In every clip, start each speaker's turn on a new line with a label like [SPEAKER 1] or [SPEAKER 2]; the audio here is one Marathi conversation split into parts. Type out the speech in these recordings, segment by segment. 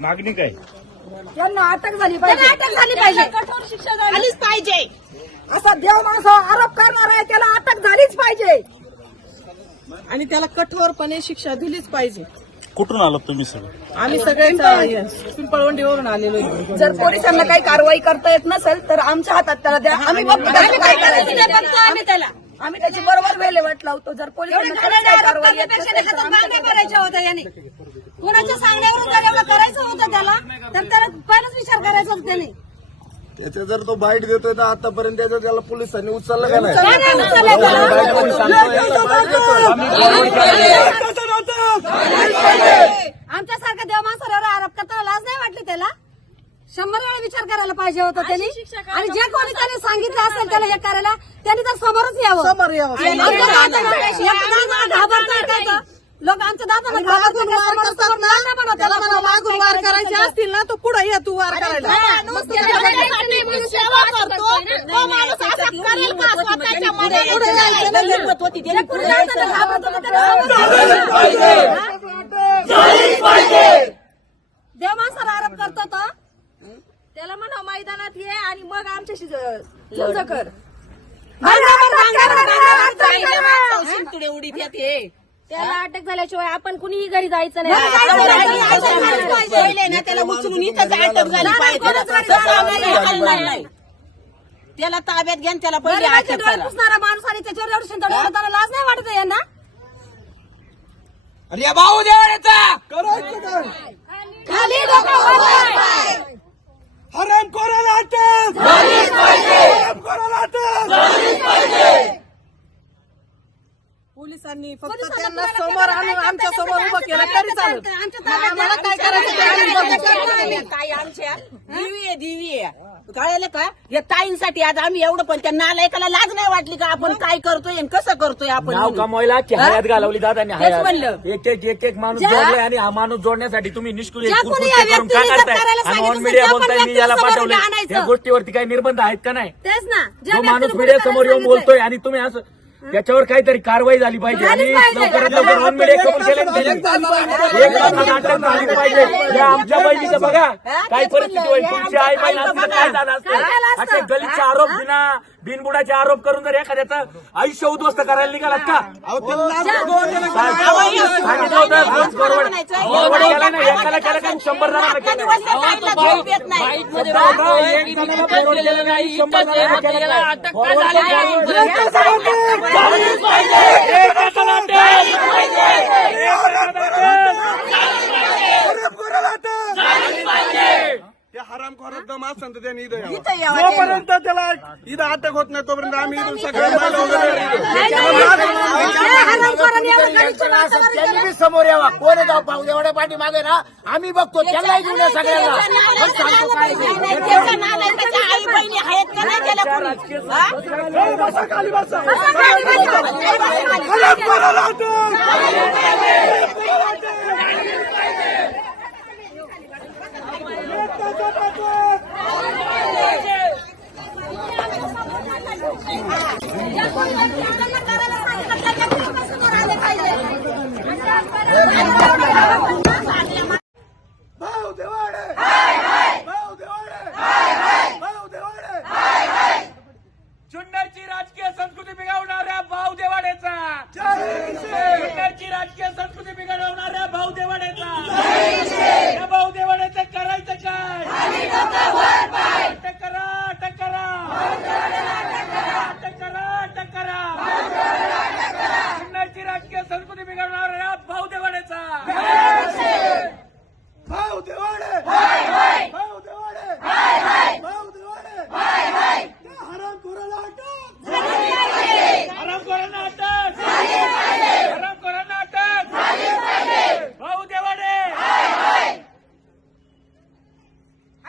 [SPEAKER 1] मागणी काय?
[SPEAKER 2] त्यांना अटक झाली पाहिजे. अटक झाली पाहिजे.
[SPEAKER 3] कठोर शिक्षा झालीच पाहिजे.
[SPEAKER 2] असा देव माणसं आरोप करणार आहे त्याला अटक झाली पाहिजे.
[SPEAKER 3] आणि त्याला कठोरपणे शिक्षा दिलीच पाहिजे.
[SPEAKER 1] कुठून आलात तुम्ही सगळं?
[SPEAKER 3] आम्ही सगळे पिंपळवंडीवरून आलेलो.
[SPEAKER 2] जर पोलिसांना काही कारवाई करता येत नसेल तर आमच्या हातात त्याला द्या. आम्ही बघतो त्याचं काय करायचं. आम्ही त्याला. आम्ही त्याची बरोबर वेळेवाट लावतो. जर पोलिसांना काही कारवाई येत नसेल तर आमच्या
[SPEAKER 4] करायच्या होत्या याने. कुणाच्या सांगण्यावरून जर एवढं करायचं होतं त्याला तर त्याला पहिलाच विचार करायचा होता त्याने.
[SPEAKER 5] त्याचा जर तो बाईट देतोय तर आतापर्यंत त्याचा त्याला पोलिसांनी उचललं का नाही?
[SPEAKER 4] आमच्यासारखा देव माणसावर आरोप करताना लाज नाही वाटली त्याला? शंभर वेळा विचार करायला पाहिजे होता त्यांनी. आणि जे कोणी त्याने सांगितलं असेल त्याला हे करायला त्यांनी तर समोरच यावं.
[SPEAKER 3] समोर यावं.
[SPEAKER 4] आमच्या लोक आमच्या दादाला
[SPEAKER 3] मागून वार करतात ना. त्याला म्हणा मागून वार करायचे असतील ना तो पुढे ये तू वार करायला.
[SPEAKER 4] देव माणसाला आरोप करतो तो. त्याला म्हणा मैदानात ये आणि मग आमच्याशी कर.
[SPEAKER 3] उडीत येते.
[SPEAKER 4] त्याला अटक झाल्याशिवाय आपण कुणीही घरी जायचं
[SPEAKER 3] पहिले ना त्याला उचलून इथं अटक झाली पाहिजे. तसं आम्हाला हाल नाही. त्याला ताब्यात घ्या त्याला पहिले अटक करा.
[SPEAKER 4] पुसणारा माणूस आणि त्याच्यावर एवढं शिंदोडी होताना लाज नाही वाटत आहे यांना? खाली
[SPEAKER 3] पोलिसांनी फक्त त्यांना समोर आणून आमच्यासमोर उभं केलं तरी चालेल काय
[SPEAKER 4] आमच्या
[SPEAKER 3] करायचं ते आम्ही
[SPEAKER 4] ताब्यात
[SPEAKER 3] बघू.
[SPEAKER 4] द्या.
[SPEAKER 3] ताई आमच्या दिवी आहे दिवी आहे कळलं का या ताईंसाठी आज आम्ही एवढं पण त्या नालायकाला लाज नाही वाटली का आपण काय करतोय आणि कसं करतोय आपण
[SPEAKER 6] नाव
[SPEAKER 3] म्हणून.
[SPEAKER 6] कमवायला की हयात घालवली दादांनी
[SPEAKER 3] तेच
[SPEAKER 6] हयात
[SPEAKER 3] म्हणलं.
[SPEAKER 6] एक एक एक एक माणूस
[SPEAKER 4] ज्या-
[SPEAKER 6] जोडलाय आणि हा माणूस जोडण्यासाठी तुम्ही निष्क्रिय
[SPEAKER 4] ज्या
[SPEAKER 6] कुरकुर
[SPEAKER 4] कोणी या
[SPEAKER 6] करून का
[SPEAKER 4] व्यक्तीने जर
[SPEAKER 6] करताय
[SPEAKER 4] करायला
[SPEAKER 6] आणि
[SPEAKER 4] सांगितलं
[SPEAKER 6] ऑन मीडिया
[SPEAKER 4] त्या पण
[SPEAKER 6] बोलताय मी
[SPEAKER 4] व्यक्तीला
[SPEAKER 6] याला
[SPEAKER 4] समोर आणायचं.
[SPEAKER 6] या गोष्टीवरती काही निर्बंध आहेत का नाही
[SPEAKER 4] तेच ना
[SPEAKER 6] जो माणूस मीडिया समोर येऊन. बोलतोय आणि तुम्ही असं त्याच्यावर काहीतरी कारवाई झाली पाहिजे आणि. लवकरात लवकर एक अटक झाली पाहिजे. या आमच्या बहिणीचं बघा. काय परिस्थिती होईल? तुमची आई बहीण असती तर काय झालं असतं? असे गलितचे आरोप बिना बिनबुडाचे आरोप करून जर एखाद्याचं आयुष्य उद्ध्वस्त करायला निघालात का? सांगितलं होतं. दोन forward. Forward केला नाही. एकाला केलं का? शंभर जणांना केलं
[SPEAKER 3] दिवस त्या ताईला झोप येत नाही
[SPEAKER 6] सध्या आता एक जणाला forward केलं नाही, शंभर जणांना केलं नाही. Forward केलं
[SPEAKER 5] हराम कोणाला अटक दम असेल तर त्यांनी इथं यावं.
[SPEAKER 3] इथं यावं त्यांनी.
[SPEAKER 5] जोपर्यंत त्याला इथं अटक होत नाही तोपर्यंत आम्ही इथून सगळे महिला वगैरे
[SPEAKER 6] त्यांनी बी समोर यावा. कोण आहे जाऊ पाहू एवढ्या पाठी मागे ना आम्ही बघतो त्यांनाही घेऊन या सगळ्यांना. पण सांगतो काय ते.
[SPEAKER 3] त्याच्या नालायकाच्या आई बहिणी आहेत का नाही त्याला कोणी? हा?
[SPEAKER 5] अटक प्रकारची राजकीय संस्कृती बिघडवणाऱ्या भाऊ देवाड्याचा भाऊ देवाड्याचं
[SPEAKER 6] करायचं काय?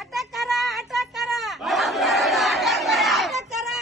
[SPEAKER 6] अटक करा अटक करा. अटक करा